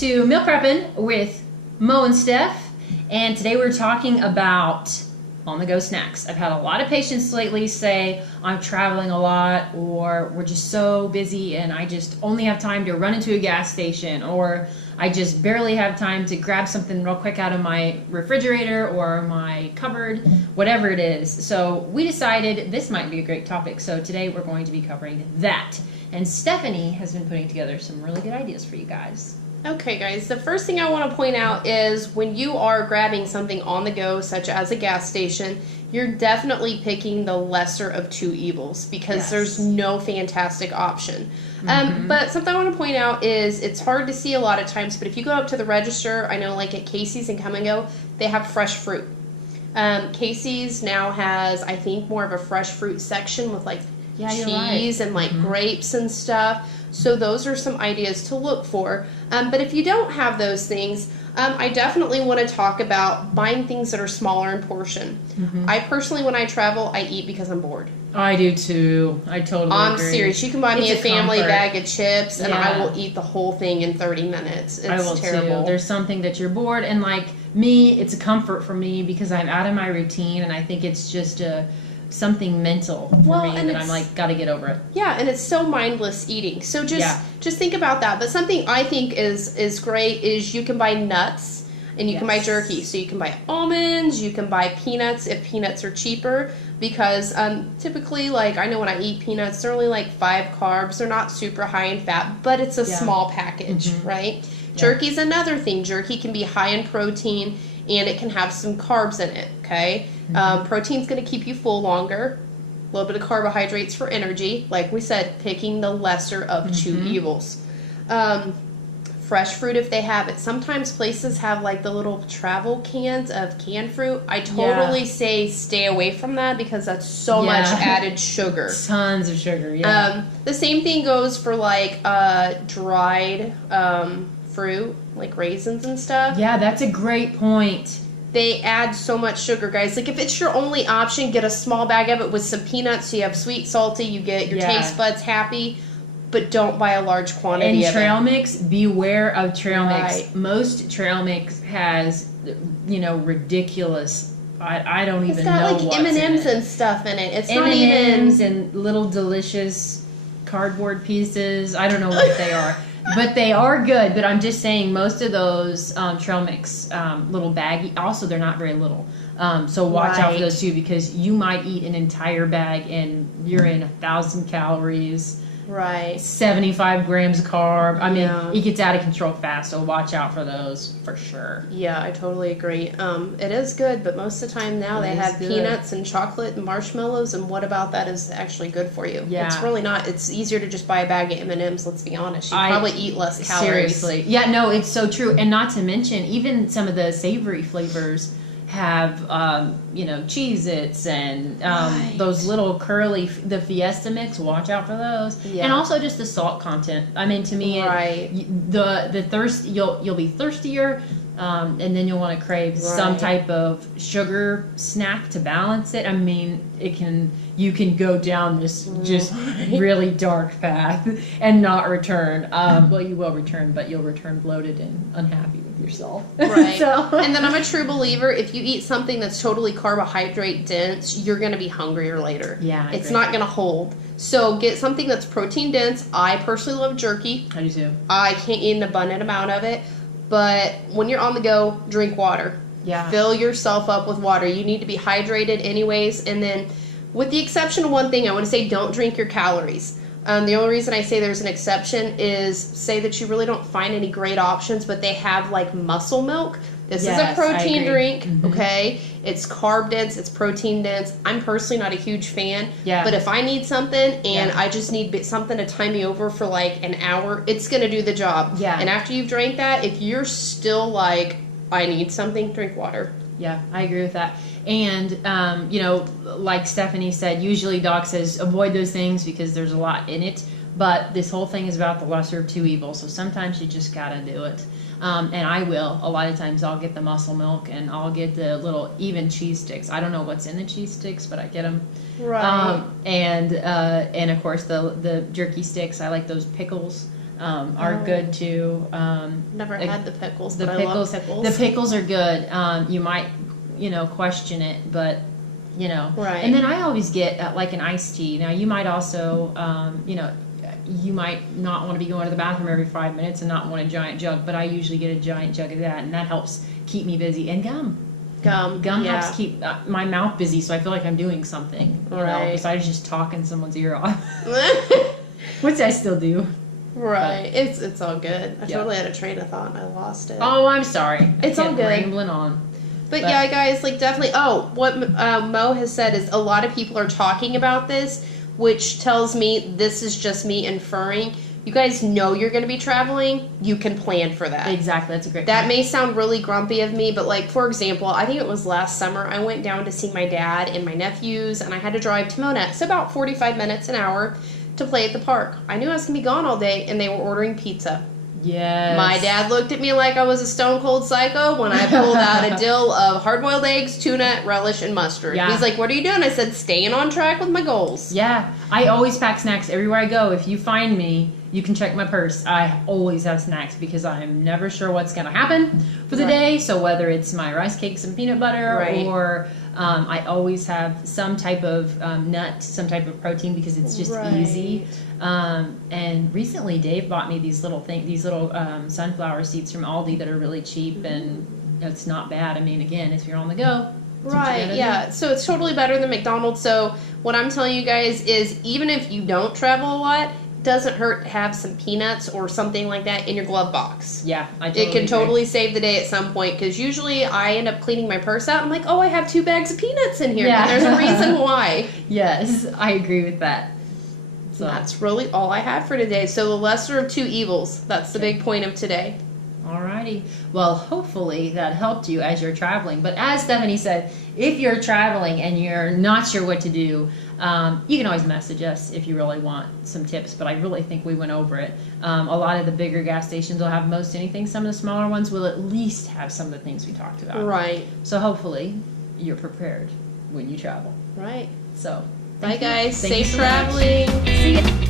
to Meal Prepping with Mo and Steph, and today we're talking about on-the-go snacks. I've had a lot of patients lately say I'm traveling a lot, or we're just so busy and I just only have time to run into a gas station, or I just barely have time to grab something real quick out of my refrigerator or my cupboard, whatever it is. So we decided this might be a great topic. So today we're going to be covering that. And Stephanie has been putting together some really good ideas for you guys. Okay, guys, the first thing I want to point out is when you are grabbing something on the go, such as a gas station, you're definitely picking the lesser of two evils because there's no fantastic option. But something I want to point out is it's hard to see a lot of times, but if you go up to the register, I know like at Casey's and Come and Go, they have fresh fruit. Casey's now has, I think, more of a fresh fruit section with like cheese and like grapes and stuff. So those are some ideas to look for. But if you don't have those things, I definitely want to talk about buying things that are smaller in portion. I personally, when I travel, I eat because I'm bored. I do too. I totally I'm agree. serious. You can buy me a family bag of chips and I will eat the whole thing in 30 minutes. It's I will terrible. too. There's something that you're bored, and like me, it's a comfort for me because I'm out of my routine, and I think it's just something mental for me that I'm like, gotta get over it. Yeah, and it's so mindless eating. So just think about that. But something I think is great is you can buy nuts and you can buy jerky. So you can buy almonds, you can buy peanuts if peanuts are cheaper, because typically, like, I know when I eat peanuts, they're only like 5 carbs. They're not super high in fat, but it's a small package, right? Jerky's another thing. Jerky can be high in protein and it can have some carbs in it, okay? Protein's going to keep you full longer. A little bit of carbohydrates for energy. Like we said, picking the lesser of two evils. Fresh fruit if they have it. Sometimes places have like the little travel cans of canned fruit. I totally say stay away from that because that's so much added sugar. Tons of sugar, The same thing goes for like dried fruit, like raisins and stuff. Yeah, that's a great point. They add so much sugar, guys. Like, if it's your only option, get a small bag of it with some peanuts so you have sweet, salty, you get your taste buds happy, but don't buy a large quantity of it. And trail mix, beware of trail mix. Most trail mix has, ridiculous, I don't even know what's in it. It's got, like, M&Ms and stuff in it. It's M&Ms not even... and little delicious cardboard pieces. I don't know what they are. But they are good, but I'm just saying most of those trail mix little baggy, also they're not very little. So watch out for those too, because you might eat an entire bag and you're in 1,000 calories. Right. 75 grams of carb. I mean, it gets out of control fast, so watch out for those for sure. Yeah, I totally agree. It is good, but most of the time now they have peanuts and chocolate and marshmallows, and what about that is actually good for you? Yeah. It's really not. It's easier to just buy a bag of M&Ms, let's be honest. You probably eat less calories. Seriously. Yeah, no, it's so true. And not to mention, even some of the savory flavors have Cheez-Its and those little curly, the Fiesta mix. Watch out for those. And also just the salt content. I mean, to me, the thirst, you'll be thirstier, and then you'll want to crave some type of sugar snack to balance it. I mean, you can go down this just really dark path and not return. Well, you will return, but you'll return bloated and unhappy with yourself. Right. And then I'm a true believer, if you eat something that's totally carbohydrate dense, you're going to be hungrier later. Yeah, it's not going to hold. So get something that's protein dense. I personally love jerky. I do too. I can't eat an abundant amount of it. But when you're on the go, drink water. Yeah. Fill yourself up with water. You need to be hydrated anyways. And then, with the exception of one thing, I want to say don't drink your calories. The only reason I say there's an exception is say that you really don't find any great options, but they have like muscle milk. This is a protein drink, okay? It's carb dense, it's protein dense. I'm personally not a huge fan, but if I need something and I just need something to tie me over for like an hour, it's going to do the job. Yeah. And after you've drank that, if you're still like, I need something, drink water. Yeah, I agree with that. And, like Stephanie said, usually Doc says avoid those things because there's a lot in it. But this whole thing is about the lesser of two evils. So sometimes you just got to do it. And I will. A lot of times I'll get the muscle milk and I'll get the little even cheese sticks. I don't know what's in the cheese sticks, but I get them. Right. And of course the jerky sticks. I like those pickles. are good too. Never had the pickles, the but pickles, I love pickles. The pickles are good. You might, question it, but Right. And then I always get like an iced tea. Now you might also, you might not want to be going to the bathroom every 5 minutes and not want a giant jug, but I usually get a giant jug of that, and that helps keep me busy. And gum yeah. helps keep my mouth busy, so I feel like I'm doing something, besides just talking someone's ear off, which I still do. Right. It's all good. I totally had a train of thought and I lost it. Oh, I'm sorry. It's all good. Rambling on. But yeah, guys, like definitely. Oh, what Mo has said is a lot of people are talking about this, which tells me this is just me inferring. You guys know you're going to be traveling. You can plan for that. Exactly. That's a great That point. may sound really grumpy of me, but like, for example, I think it was last summer, I went down to see my dad and my nephews, and I had to drive to Monette. So about 45 minutes, an hour to play at the park. I knew I was going to be gone all day, and they were ordering pizza. Yes. My dad looked at me like I was a stone cold psycho when I pulled out a dill of hard-boiled eggs, tuna, relish, and mustard. Yeah. He's like, what are you doing? I said, staying on track with my goals. Yeah. I always pack snacks everywhere I go. If you find me, you can check my purse. I always have snacks because I'm never sure what's going to happen for the day. So whether it's my rice cakes and peanut butter or I always have some type of nut, some type of protein because it's just easy. And recently Dave bought me these little sunflower seeds from Aldi that are really cheap and it's not bad. I mean, again, if you're on the go. Right, yeah. So it's totally better than McDonald's. So what I'm telling you guys is even if you don't travel a lot, it doesn't hurt to have some peanuts or something like that in your glove box. Yeah, I totally It can totally save the day at some point because usually I end up cleaning my purse out. I'm like, oh, I have 2 bags of peanuts in here. Yeah. And there's a reason why. Yes, I agree with that. So that's really all I have for today. So the lesser of 2 evils. That's the big point of today. Alrighty. Well, hopefully that helped you as you're traveling. But as Stephanie said, if you're traveling and you're not sure what to do, you can always message us if you really want some tips. But I really think we went over it. A lot of the bigger gas stations will have most anything. Some of the smaller ones will at least have some of the things we talked about. Right. So hopefully you're prepared when you travel. Right. So bye, guys. Thank you Safe so much. traveling. See ya.